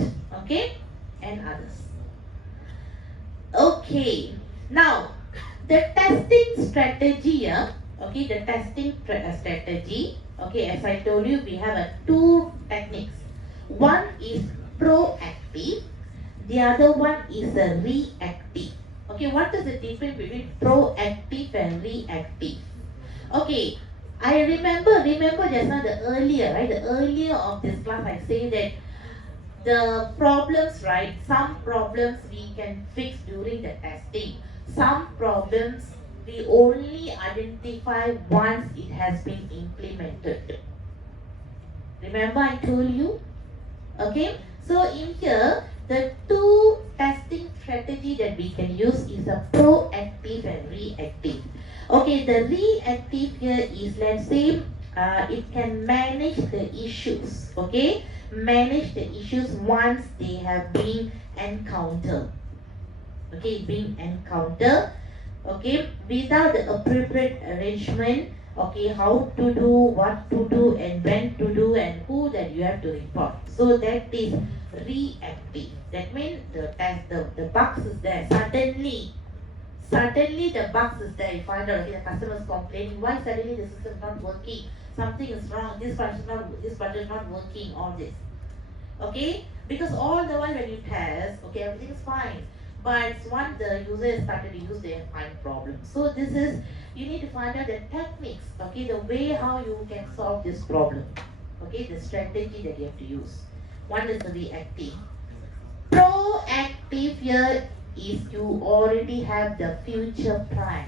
Okay? And others. Okay. Now, the testing strategy, okay, the testing strategy, okay, as I told you, we have two techniques. One is proactive, the other one is reactive. Okay, what is the difference between proactive and reactive? Okay, I remember just now the earlier, right? The earlier of this class, I say that the problems, right? Some problems we can fix during the testing. Some problems we only identify once it has been implemented. Remember I told you? Okay, so in here, the two testing strategy that we can use is a proactive and reactive. Okay, the reactive here is, let's say, it can manage the issues. Okay, manage the issues once they have been encountered. Okay, being encountered. Okay, without the appropriate arrangement. Okay, how to do, what to do, and when to do, and who that you have to report. So that is reactive. That means the bugs is there. Suddenly the bugs is there. You find out, okay, the customer is complaining, why suddenly the system is not working? Something is wrong. This button is not working. All this. Okay, because all the while when you test, okay, everything is fine. But once the user started to use, they find problems. So this is, you need to find out the techniques, okay, the way how you can solve this problem. Okay, the strategy that you have to use. One is the reactive. Proactive here, is you already have the future plan.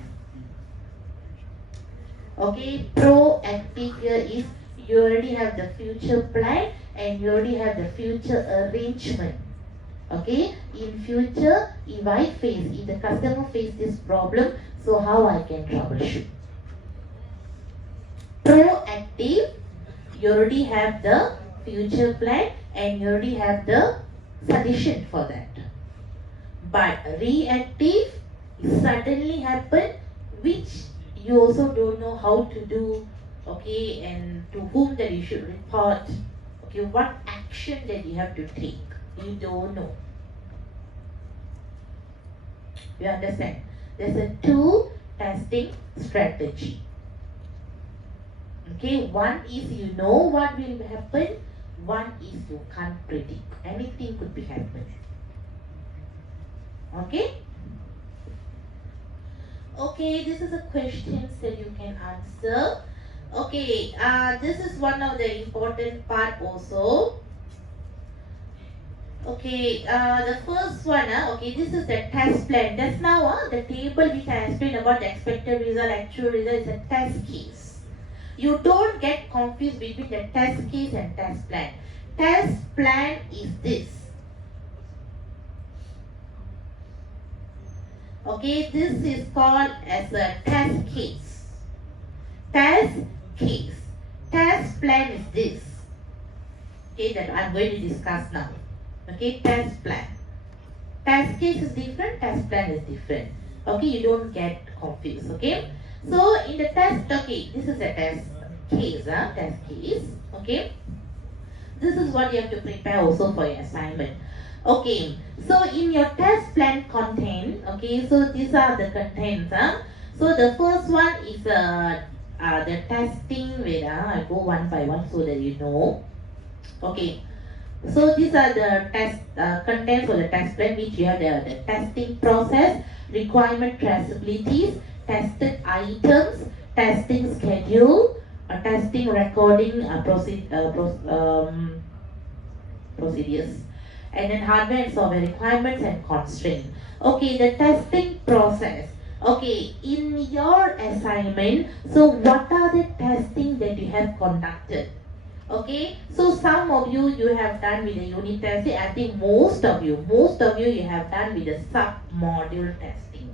Okay, proactive here is you already have the future plan and you already have the future arrangement. Okay, in future, if the customer face this problem, so how I can troubleshoot. Proactive, you already have the future plan and you already have the solution for that. But reactive, suddenly happen, which you also don't know how to do, okay, and to whom that you should report, okay, what action that you have to take, you don't know. You understand? There's a two testing strategy. Okay, one is you know what will happen, one is you can't predict. Anything could be happening. Okay? Okay, this is a question that you can answer. Okay, this is one of the important part also. Okay, the first one, okay, this is the test plan. Just now, the table which I explained about the expected result, actual result is a test case. You don't get confused between the test case and test plan. Test plan is this. Okay, this is called as a test case. Test case. Test plan is this. Okay, that I'm going to discuss now. Okay, test plan. Test case is different, test plan is different. Okay, you don't get confused. Okay, so in the test, okay, this is a test case, test case. Okay, this is what you have to prepare also for your assignment. Okay, so in your test plan content, okay, so these are the contents. So the first one is the testing. Wait, I'll go one by one so that you know. Okay, so these are the test contents for the test plan, which you have the testing process, requirement traceabilities, tested items, testing schedule, testing recording procedures, and then hardware and software requirements and constraints. Okay, the testing process. Okay, in your assignment, so what are the testing that you have conducted? Okay, so some of you have done with the unit testing. I think most of you have done with the sub-module testing.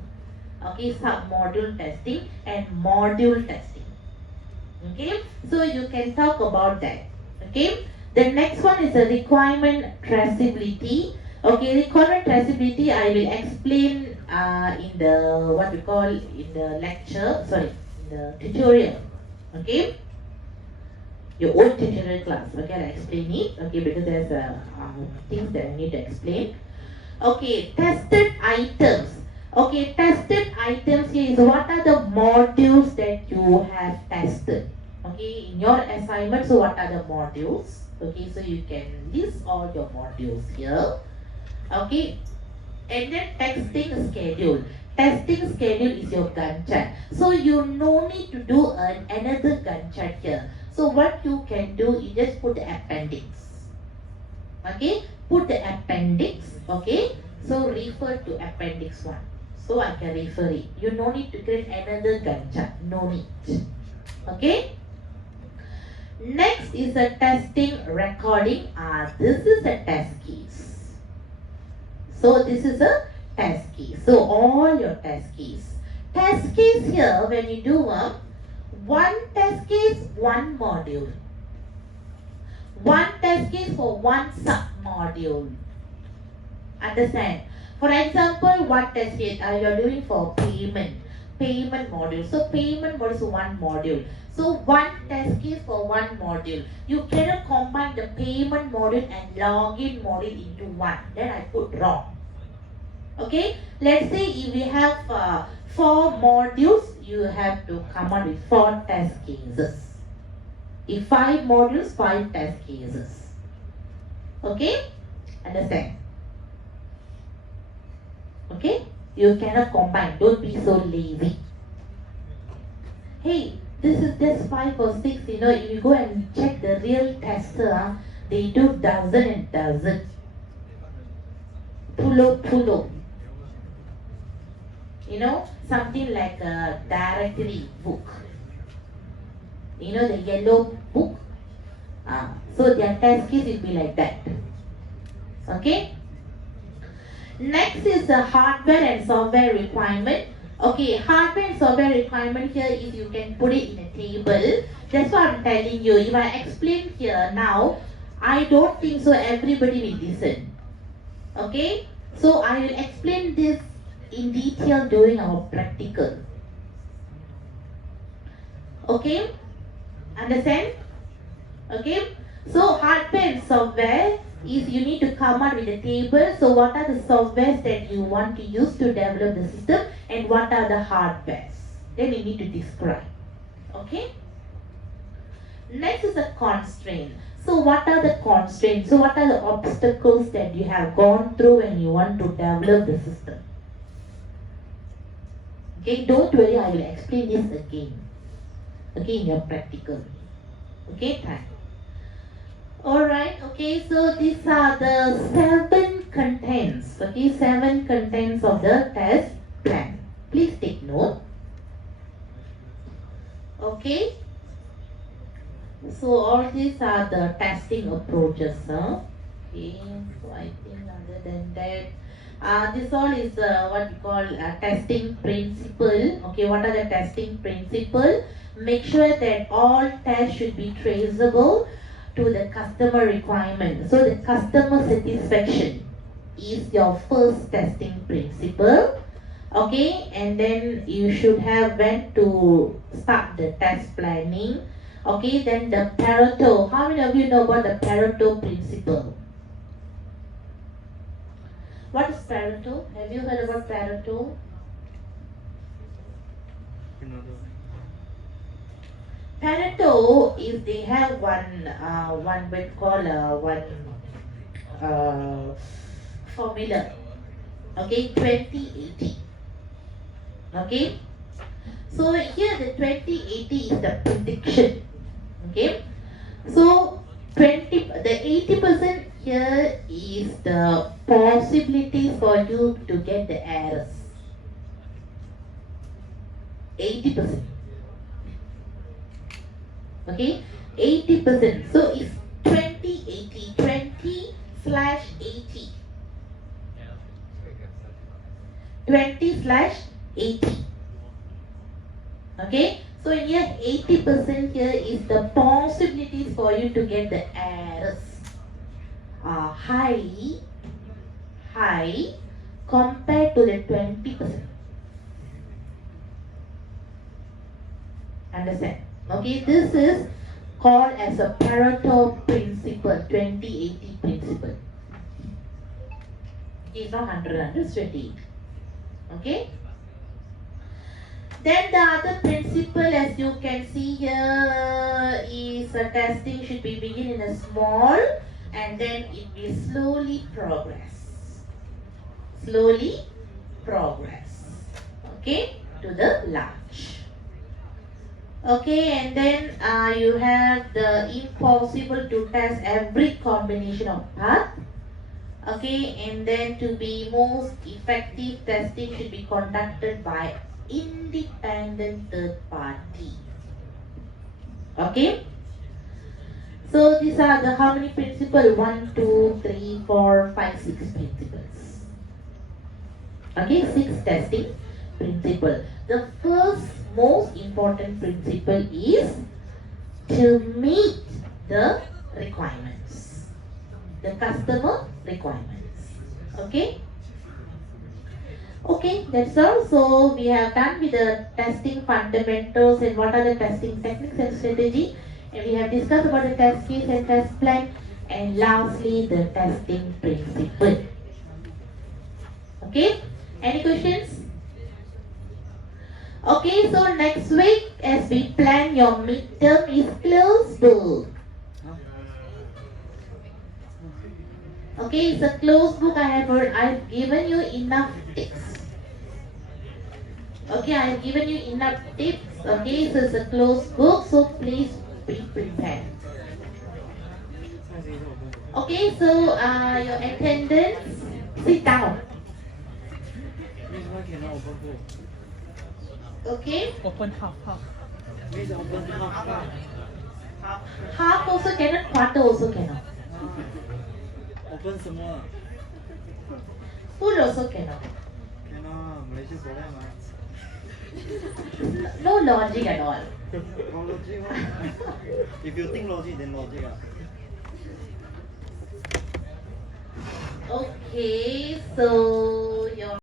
Okay, sub-module testing and module testing. Okay, so you can talk about that. Okay, the next one is the requirement traceability. Okay, requirement traceability I will explain in the what we call in the lecture. Sorry, in the tutorial. Okay, your own tutorial class. Okay, I'll explain it. Okay, because there's things that I need to explain. Okay, tested items. Okay, tested items here is what are the modules that you have tested. Okay, in your assignment, so what are the modules? Okay, so you can list all your modules here. Okay, and then testing schedule. Testing schedule is your Gantt chart. So you no need to do another Gantt chart here. So what you can do, you just put the appendix. Okay, put the appendix. Okay, so refer to appendix 1. So I can refer it. You no need to create another Gantt chart. No need. Okay. Next is a testing recording. This is a test case. So this is a test case. So all your test case. Test case here, when you do one test case, one module. One test case for one sub-module. Understand? For example, one test case you are doing for payment module. So payment module is one module. So one test case for one module. You cannot combine the payment module and login module into one. Then I put wrong. Okay, let's say if we have 4 modules, you have to come up with 4 test cases. If 5 modules, 5 test cases. Okay, understand? Okay, you cannot combine. Don't be so lazy. Hey, this is just 5 or 6. You know, if you go and check the real tester, they do dozen and dozen. Pull. something like a directory book. The yellow book. So their test case will be like that. Okay. Next is the hardware and software requirement. Okay, hardware and software requirement here is you can put it in a table. That's what I'm telling you. If I explain here now, I don't think so everybody will listen. Okay, so I will explain this in detail during our practical. Okay, understand? Okay, so hardware and software is you need to come up with a table. So what are the softwares that you want to use to develop the system and what are the hardwares? Then you need to describe. Okay. Next is a constraint. So what are the constraints? So what are the obstacles that you have gone through when you want to develop the system? Okay, don't worry, I will explain this again. Okay, in your practical. Okay, time. Alright, okay, so these are the 7 contents. Okay, 7 contents of the test plan. Please take note. Okay. So all these are the testing approaches. Okay, so I think other than that, this all is what we call testing principle. Okay, what are the testing principle? Make sure that all tests should be traceable to the customer requirement. So the customer satisfaction is your first testing principle. Okay, and then you should have when to start the test planning. Okay, then the Pareto. How many of you know about the Pareto principle? What is Pareto? Have you heard about Pareto? Pareto is they have one what we call formula. Okay, 2080. Okay, so here the 2080 is the prediction. Okay, so the 80% here is the possibilities for you to get the errors. 80%. Okay, 80%. So it's 20/80, 20/80. 20/80. Okay, so here 80% here is the possibilities for you to get the errors. High compared to the 20%. Understand? Okay, this is called as a Pareto principle, 20/80 principle. It's not 100, it's 20. Okay. Then the other principle, as you can see here, is testing should be begin in a small and then it will slowly progress. Slowly progress. Okay, to the large. Okay, and then you have the impossible to test every combination of path. Okay, and then to be most effective, testing should be conducted by independent third party. Okay, so these are the how many principles? 1, 2, 3, 4, 5, 6 principles. Okay, 6 testing principle. The first most important principle is to meet the requirements, the customer requirements. Okay. Okay, that's all. So we have done with the testing fundamentals and what are the testing techniques and strategy, and we have discussed about the test case and test plan, and lastly the testing principle. Okay, any questions? Okay, so next week as we plan your midterm is closed book. Okay, it's a closed book. I've given you enough tips. Okay, I have given you enough tips. Okay, so it's a closed book, so please be prepared. Okay, so your attendance, sit down. Okay? Open half. Means open half. Half also cannot, quarter also cannot. Open semua. Full also cannot. Cannot. Malaysia boleh mah. No logic at all. No logic mah. If you think logic, then logic ah. Okay, so your